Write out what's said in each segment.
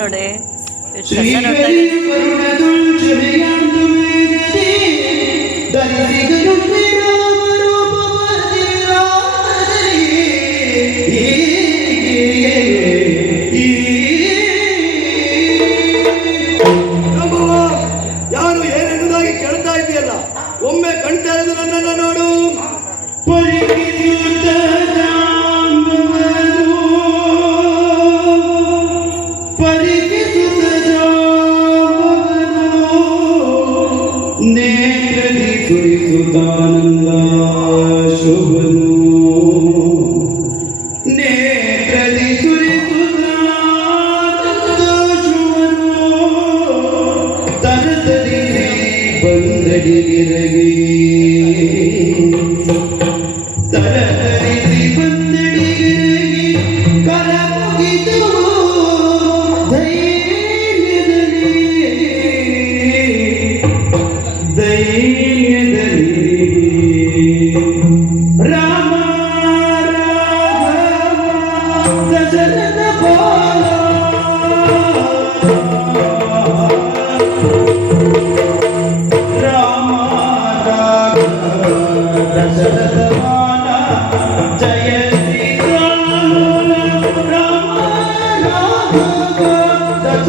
ನೋಡಿ ಎಷ್ಟು ಚಂದ ನೋಡ್ತಾ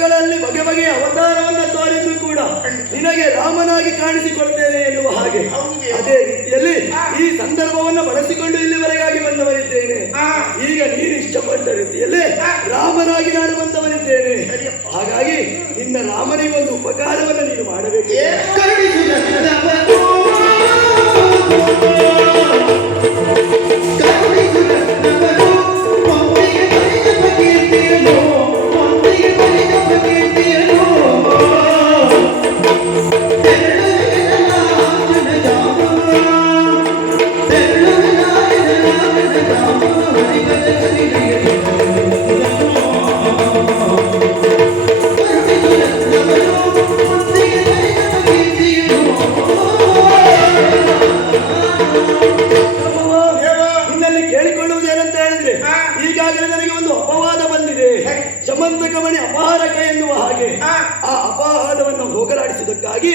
ಯುಗಗಳಲ್ಲಿ ಬಗೆ ಬಗೆಯ ಅವತಾರವನ್ನು ತೋರಿದ್ರು ಕೂಡ ನಿನಗೆ ರಾಮನಾಗಿ ಕಾಣಿಸಿಕೊಳ್ತೇನೆ ಎನ್ನುವ ಹಾಗೆ. ಅದೇ ರೀತಿಯಲ್ಲಿ ಈ ಸಂದರ್ಭವನ್ನು ಬಳಸಿಕೊಂಡು ಇಲ್ಲಿವರೆಗಾಗಿ ಬಂದವರಿದ್ದೇನೆ. ಈಗ ನೀನು ಇಷ್ಟಪಟ್ಟ ರೀತಿಯಲ್ಲಿ ರಾಮನಾಗಿ ನಾನು ಬಂದವರಿದ್ದೇನೆ. ಹಾಗಾಗಿ ನಿನ್ನ ರಾಮನಿಗೊಂದು ಉಪಕಾರವನ್ನು ನೀನು ಮಾಡಬೇಕು. ಅದಕ್ಕಾಗಿ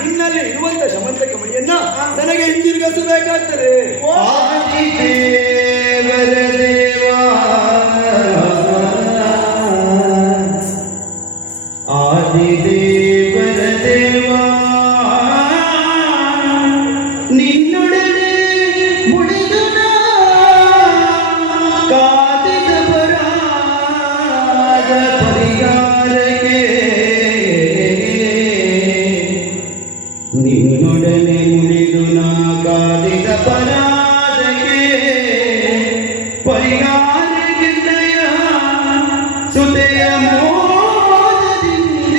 ನಿನ್ನಲ್ಲಿ ಇರುವಂತ ಶಮಂತ ಕಮಣಿಯನ್ನ ನನಗೆ ಹಿಂದಿರುಗಿಸಬೇಕಾಗ್ತದೆ నిన్నుడనే మునిదు నా కాదిత పరాజకే పరిహార గిన్నయ సుతయ మోదిందివే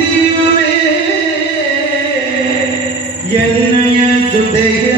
ఎన్నయ సుతయ